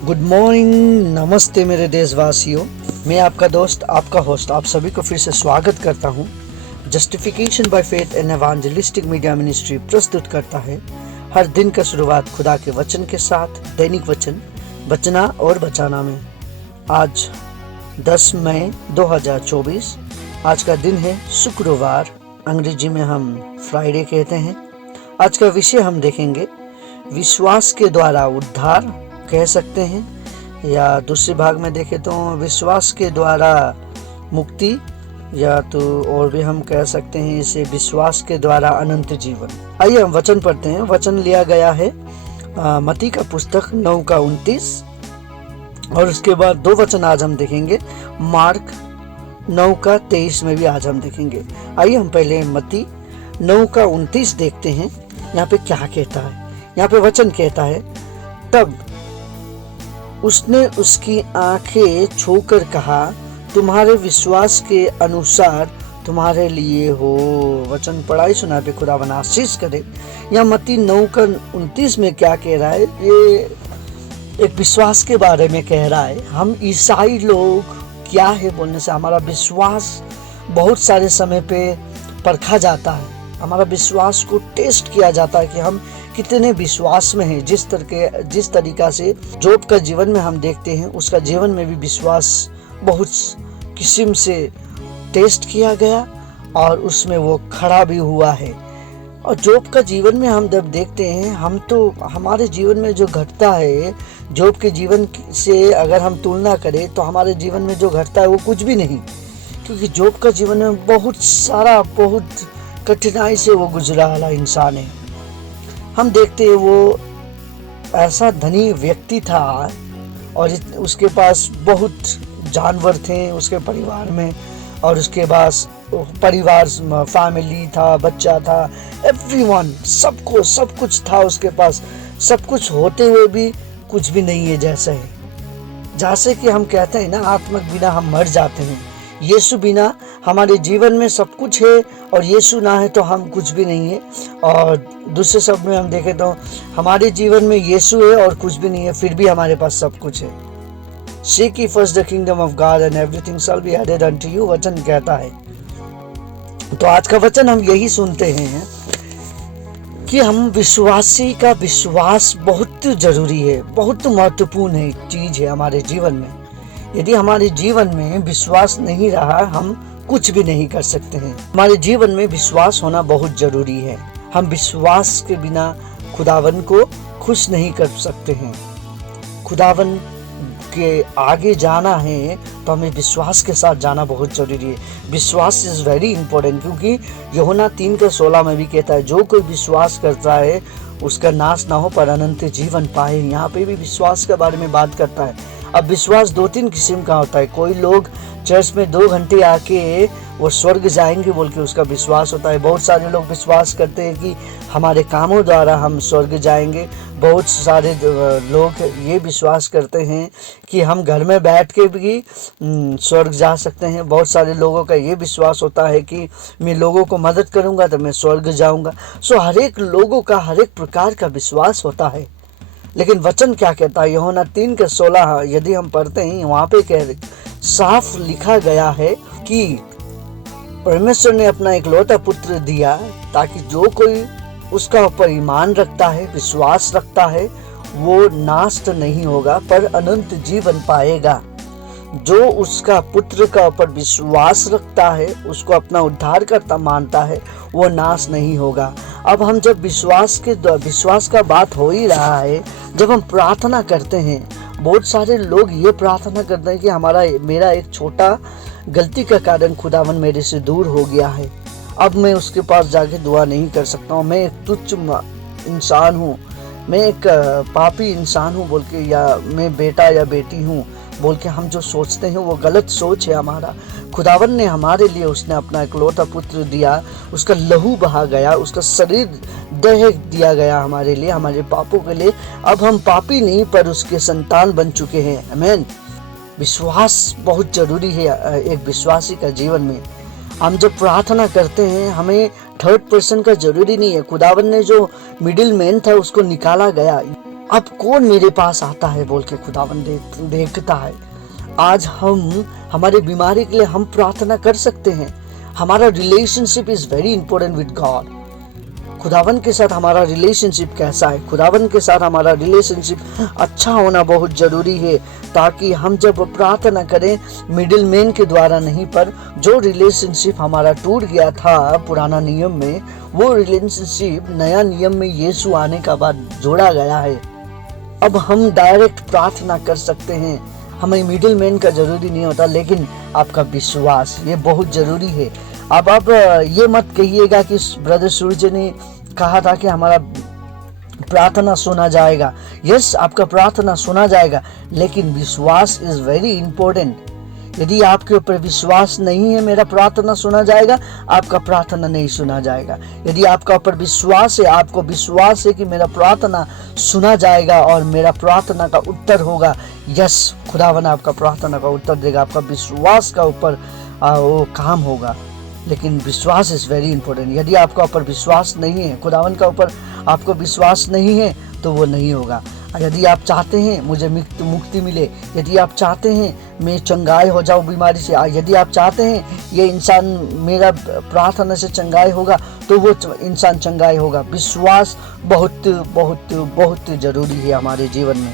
Good morning, नमस्ते मेरे देशवासियों। मैं आपका दोस्त, आपका होस्ट, आप सभी को फिर से स्वागत करता हूँ। Justification by Faith and Evangelistic Media Ministry प्रस्तुत करता है हर दिन का शुरुआत खुदा के वचन के साथ, दैनिक वचन बचना और बचाना में। आज 10 मई 2024, आज का दिन है शुक्रवार, अंग्रेजी में हम फ्राइडे कहते हैं। आज का विषय हम देखेंगे विश्वास के द्वारा उद्धार कह सकते हैं, या दूसरे भाग में देखें तो विश्वास के द्वारा मुक्ति, या तो और भी हम कह सकते हैं इसे विश्वास के द्वारा अनंत जीवन। आइए हम वचन पढ़ते हैं। वचन लिया गया है मत्ती का पुस्तक 9:29, और उसके बाद 2 वचन आज हम देखेंगे मार्क 9:23 में भी आज हम देखेंगे। आइए हम पहले मत्ती 9:29 देखते हैं। यहाँ पे क्या कहता है? यहाँ पे वचन कहता है, तब उसने उसकी आंखें छूकर कहा, तुम्हारे विश्वास के अनुसार तुम्हारे लिए हो। वचन पढ़ाई सुना पे खुदावन आशीष करे। यहाँ मत्ती 9:29 में क्या कह रहा है? ये एक विश्वास के बारे में कह रहा है। हम ईसाई लोग क्या है बोलने से हमारा विश्वास बहुत सारे समय पे परखा जाता है। हमारा विश्वास को टेस्ट किया जाता है कि हम कितने विश्वास में हैं। जिस तरीका से जोब का जीवन में हम देखते हैं, उसका जीवन में भी विश्वास बहुत किस्म से टेस्ट किया गया और उसमें वो खड़ा भी हुआ है। और जोब का जीवन में हम जब देखते हैं, हम तो हमारे जीवन में जो घटता है, जोब के जीवन से अगर हम तुलना करें तो हमारे जीवन में जो घटता है वो कुछ भी नहीं, क्योंकि जोब का जीवन में बहुत कठिनाई से वो गुजरा वाला इंसान है। हम देखते हैं वो ऐसा धनी व्यक्ति था और उसके पास बहुत जानवर थे उसके परिवार में, और उसके पास परिवार, फैमिली था, बच्चा था, एवरीवन, सब कुछ था उसके पास। सब कुछ होते हुए भी कुछ भी नहीं है। जैसे कि हम कहते हैं ना, आत्मा के बिना हम मर जाते हैं। यीशु बिना हमारे जीवन में सब कुछ है, और यीशु ना है तो हम कुछ भी नहीं है। और दूसरे शब्द में हम देखें तो हमारे जीवन में यीशु है और कुछ भी नहीं है, फिर भी हमारे पास सब कुछ है। Seek ye first the kingdom of God and everything shall be added unto you, वचन कहता है। तो आज का वचन हम यही सुनते हैं कि हम विश्वासी का विश्वास बहुत जरूरी है, बहुत महत्वपूर्ण है, चीज है हमारे जीवन में। यदि हमारे जीवन में विश्वास नहीं रहा, हम कुछ भी नहीं कर सकते हैं। हमारे जीवन में विश्वास होना बहुत जरूरी है। हम विश्वास के बिना खुदावन को खुश नहीं कर सकते हैं। खुदावन के आगे जाना है तो हमें विश्वास के साथ जाना बहुत जरूरी है। विश्वास इज वेरी इंपॉर्टेंट, क्योंकि यूहन्ना 3:16 में भी कहता है, जो कोई विश्वास करता है उसका नाश ना हो पर अनंत जीवन पाए। यहाँ पे भी विश्वास के बारे में बात करता है। अब विश्वास 2-3 किस्म का होता है। कोई लोग चर्च में 2 घंटे आके वो स्वर्ग जाएंगे बोल के उसका विश्वास होता है। बहुत सारे लोग विश्वास करते हैं कि हमारे कामों द्वारा हम स्वर्ग जाएंगे। बहुत सारे लोग ये विश्वास करते हैं कि हम घर में बैठ के भी स्वर्ग जा सकते हैं। बहुत सारे लोगों का ये विश्वास होता है कि मैं लोगों को मदद करूंगा तो मैं स्वर्ग जाऊंगा। हर एक लोगों का हर एक प्रकार का विश्वास होता है। लेकिन वचन क्या कहता है? यूहन्ना 3:16 यदि हम पढ़ते हैं, वहाँ पे साफ लिखा गया है कि परमेश्वर ने अपना इकलौता पुत्र दिया ताकि जो कोई उसका ऊपर ईमान रखता है, विश्वास रखता है, वो नाश तो नहीं होगा पर अनंत जीवन पाएगा। जो उसका पुत्र का ऊपर विश्वास रखता है, उसको अपना उद्धारकर्ता मानता है, वो नाश नहीं होगा। अब हम जब विश्वास का बात हो ही रहा है, जब हम प्रार्थना करते हैं, बहुत सारे लोग ये प्रार्थना करते हैं कि मेरा एक छोटा गलती का कारण खुदावन मेरे से दूर हो गया है, अब मैं उसके पास जाके दुआ नहीं कर सकता हूँ, मैं एक तुच्छ इंसान हूँ, मैं एक पापी इंसान हूँ बोल के, या मैं बेटा या बेटी हूँ बोल के हम जो सोचते हैं वो गलत सोच है हमारा। खुदावन ने हमारे लिए उसने अपना इकलौता पुत्र दिया, उसका लहू बहा गया, उसका शरीर दह दिया गया हमारे लिए, हमारे पापों के लिए। अब हम पापी नहीं पर उसके संतान बन चुके हैं। आमीन। विश्वास बहुत जरूरी है एक विश्वासी का जीवन में। हम जब प्रार्थना करते हैं, हमें थर्ड पर्सन का जरूरी नहीं है। खुदावन ने जो मिडिल मैन था उसको निकाला गया। अब कौन मेरे पास आता है बोल के खुदावन देखता है। आज हम हमारे बीमारी के लिए हम प्रार्थना कर सकते हैं। हमारा relationship is very important with God. खुदावन के साथ हमारा रिलेशनशिप कैसा है? खुदावन के साथ हमारा रिलेशनशिप अच्छा होना बहुत जरूरी है, ताकि हम जब प्रार्थना करें मिडिल मैन के द्वारा नहीं, पर जो रिलेशनशिप हमारा टूट गया था पुराना नियम में, वो रिलेशनशिप नया नियम में यीशु आने का बाद जोड़ा गया है। अब हम डायरेक्ट प्रार्थना कर सकते हैं, हमें मिडिल मैन का जरूरी नहीं होता। लेकिन आपका विश्वास ये बहुत जरूरी है। अब आप ये मत कहिएगा कि ब्रदर सूर्य ने कहा था कि हमारा प्रार्थना सुना जाएगा। यस, आपका प्रार्थना सुना जाएगा, लेकिन विश्वास इज वेरी इंपॉर्टेंट। यदि आपके ऊपर विश्वास नहीं है मेरा प्रार्थना सुना जाएगा, आपका प्रार्थना नहीं सुना जाएगा। यदि आपका ऊपर विश्वास है, आपको विश्वास है कि मेरा प्रार्थना सुना जाएगा और मेरा प्रार्थना का उत्तर होगा, यस, खुदावन आपका प्रार्थना का उत्तर देगा। आपका विश्वास का ऊपर वो काम होगा। लेकिन विश्वास इज वेरी इंपॉर्टेंट। यदि आपका ऊपर विश्वास नहीं है, खुदावन का ऊपर आपको विश्वास नहीं है, तो वो नहीं होगा। यदि आप चाहते हैं मुझे मुक्ति मिले, यदि आप चाहते हैं मैं चंगाई हो जाऊं बीमारी से, यदि आप चाहते हैं ये इंसान मेरा प्रार्थना से चंगाई होगा, तो वो इंसान चंगाई होगा। विश्वास बहुत बहुत बहुत जरूरी है हमारे जीवन में,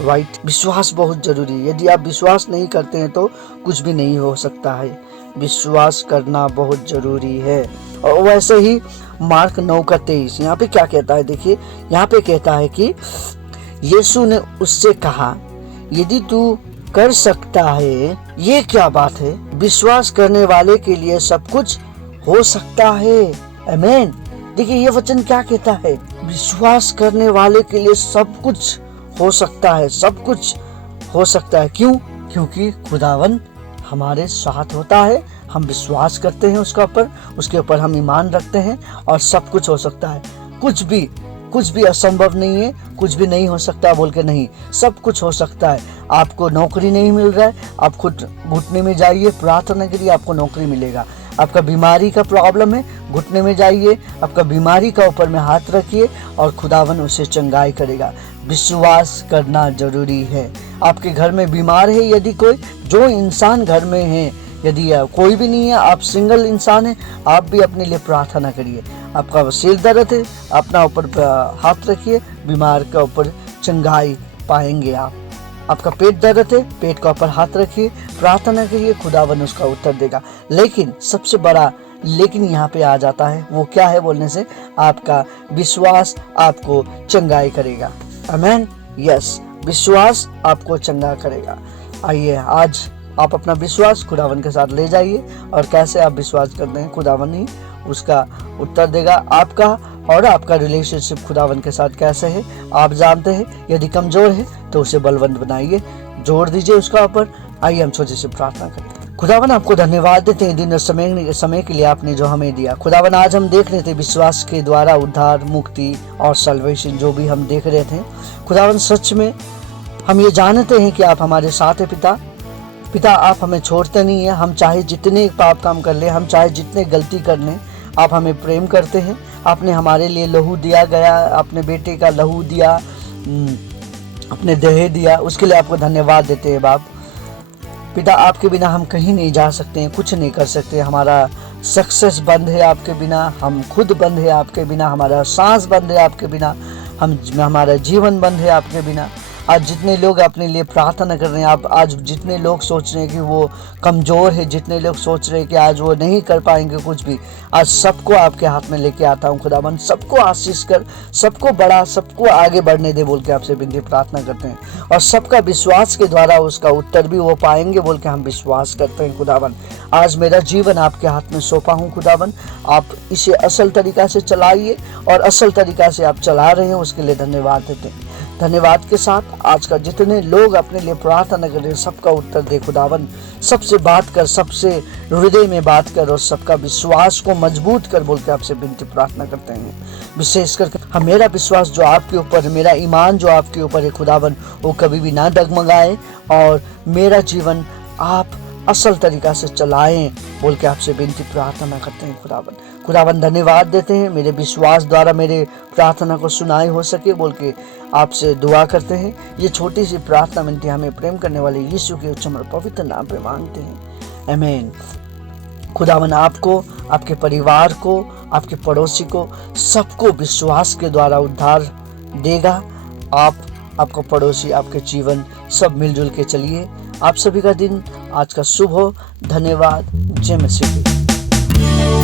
राइट? विश्वास बहुत जरूरी है। यदि आप विश्वास नहीं करते हैं तो कुछ भी नहीं हो सकता है। विश्वास करना बहुत जरूरी है। और वैसे ही मार्क 9:23 यहाँ पे क्या कहता है? देखिए, यहाँ पे कहता है कि यीशु ने उससे कहा, यदि तू कर सकता है, ये क्या बात है? विश्वास करने वाले के लिए सब कुछ हो सकता है। आमीन। देखिए ये वचन क्या कहता है? विश्वास करने वाले के लिए सब कुछ हो सकता है, सब कुछ हो सकता है। क्यों? क्योंकि खुदावन हमारे साथ होता है, हम विश्वास करते हैं उसके ऊपर हम ईमान रखते हैं, और सब कुछ हो सकता है। कुछ भी असंभव नहीं है, कुछ भी नहीं हो सकता बोल के नहीं, सब कुछ हो सकता है। आपको नौकरी नहीं मिल रहा है, आप खुद घुटने में जाइए प्रार्थना के लिए, आपको नौकरी मिलेगा। आपका बीमारी का प्रॉब्लम है, घुटने में जाइए, आपका बीमारी का ऊपर में हाथ रखिए और खुदावन उसे चंगाई करेगा। विश्वास करना जरूरी है। आपके घर में बीमार है, यदि कोई जो इंसान घर में है, यदि कोई भी नहीं है, आप सिंगल इंसान है, आप भी अपने लिए प्रार्थना करिए। आपका सिर दर्द है, अपना ऊपर हाथ रखिए, बीमार का ऊपर चंगाई पाएंगे आप। आपका पेट दर्द है, पेट का ऊपर हाथ रखिए, प्रार्थना करिए, खुदावन उसका उत्तर देगा। लेकिन सबसे बड़ा लेकिन यहाँ पे आ जाता है, वो क्या है बोलने से? आपका विश्वास आपको चंगाई करेगा। आमीन। यस, विश्वास आपको चंगा करेगा। आइए आज आप अपना विश्वास खुदावन के साथ ले जाइए, और कैसे आप विश्वास करते हैं खुदावन ही उसका उत्तर देगा आपका। और आपका रिलेशनशिप खुदावन के साथ कैसे है आप जानते हैं। यदि कमजोर है तो उसे बलवंत बनाइए, जोड़ दीजिए उसका ऊपर। आइए हम छोटे से प्रार्थना करें। खुदावन आपको धन्यवाद देते हैं दिन और समय के लिए आपने जो हमें दिया। खुदावन आज हम देख रहे थे विश्वास के द्वारा उद्धार, मुक्ति और सल्वेशन जो भी हम देख रहे थे। खुदावन सच में हम ये जानते हैं कि आप हमारे साथ हैं पिता, आप हमें छोड़ते नहीं हैं। हम चाहे जितने पाप काम कर लें, हम चाहे जितने गलती कर लें, आप हमें प्रेम करते हैं। आपने हमारे लिए लहू दिया गया, अपने बेटे का लहू दिया, अपने देह दिया, उसके लिए आपको धन्यवाद देते हैं बाप। पिता, आपके बिना हम कहीं नहीं जा सकते हैं, कुछ नहीं कर सकते। हमारा सक्सेस बंद है आपके बिना, हम खुद बंद है आपके बिना, हमारा सांस बंद है आपके बिना, हमारा जीवन बंद है आपके बिना। आज जितने लोग अपने लिए प्रार्थना कर रहे हैं, आप आज जितने लोग सोच रहे हैं कि वो कमज़ोर है, जितने लोग सोच रहे हैं कि आज वो नहीं कर पाएंगे कुछ भी, आज सबको आपके हाथ में लेके आता हूँ खुदावन। सबको आशीष कर, सबको बड़ा, सबको आगे बढ़ने दे बोल के आपसे विनती प्रार्थना करते हैं, और सबका विश्वास के द्वारा उसका उत्तर भी वो पाएंगे बोल के हम विश्वास करते हैं खुदावन। आज मेरा जीवन आपके हाथ में सौंपा हूँ खुदावन, आप इसे असल तरीक़ा से चलाइए, और असल तरीक़ा से आप चला रहे हैं उसके लिए धन्यवाद देते हैं। धन्यवाद के साथ आज का जितने लोग अपने लिए प्रार्थना कर रहे हैं, सबका उत्तर दे खुदावन। सबसे बात कर, सबसे हृदय में बात कर, और सबका विश्वास को मजबूत कर बोल के आपसे विनती प्रार्थना करते हैं। विशेष करके हम मेरा विश्वास जो आपके ऊपर है, मेरा ईमान जो आपके ऊपर है खुदावन, वो कभी भी ना डगमगाए, और मेरा जीवन आप असल तरीक़ा से चलाएं बोल के आपसे विनती प्रार्थना करते हैं। खुदावन धन्यवाद देते हैं, मेरे विश्वास द्वारा मेरे प्रार्थना को सुनाई हो सके बोल के आपसे दुआ करते हैं। ये छोटी सी प्रार्थना विनती हमें प्रेम करने वाले यीशु के उच्चम और पवित्र नाम पे मांगते हैं, आमीन। खुदावन आपको, आपके परिवार को, आपके पड़ोसी को, सबको विश्वास के द्वारा उद्धार देगा। आपका पड़ोसी, आपके जीवन सब मिलजुल के चलिए। आप सभी का दिन आज का शुभ हो। धन्यवाद। जय मसीह।